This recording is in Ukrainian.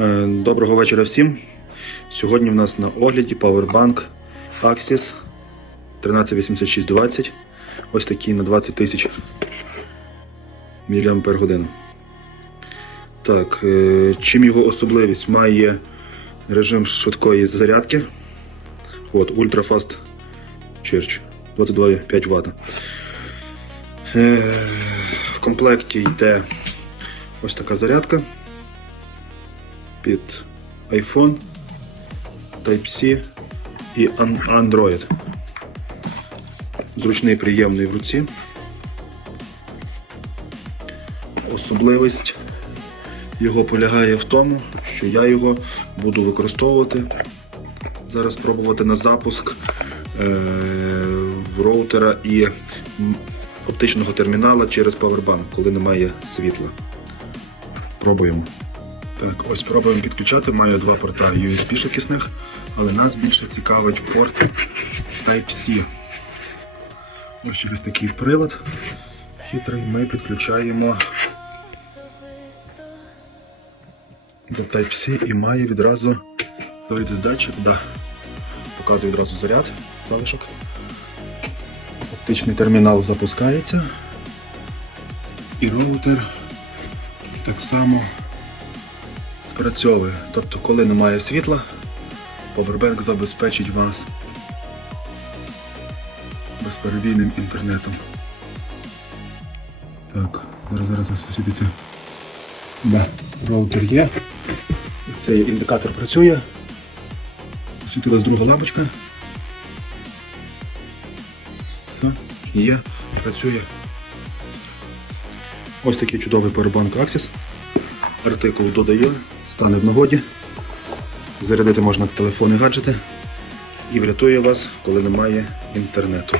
Е, Доброго вечора всім. Сьогодні в нас на огляді Powerbank Axis 138620. Ось такий на 20 тисяч мАч. Так, е, чим його особливість? Має режим швидкої зарядки. От, Ultra Fast Charge 22,5 Вт. В комплекті йде ось така зарядка під iPhone, Type-C і Android. Зручний, приємний в руці. Особливість його полягає в тому, що я його буду використовувати. Зараз спробувати на запуск е- роутера і оптичного термінала через Powerbank, коли немає світла. Пробуємо. Так, ось пробуємо підключати. Маю два порта USB швидкісних, але нас більше цікавить порт Type-C. Ось через такий прилад хитрий ми підключаємо до Type-C і має відразу заводитись датчик, да. показує відразу заряд, залишок. Оптичний термінал запускається. І роутер так само спрацьовує. Тобто, коли немає світла, Powerbank забезпечить вас безперебійним інтернетом. Так, зараз зараз засвітиться. Да, роутер є. Цей індикатор працює. Освітилась друга лампочка. Все, є, працює. Ось такий чудовий Powerbank Axis артикул додає, стане в нагоді. Зарядити можна телефони, гаджети і врятує вас, коли немає інтернету.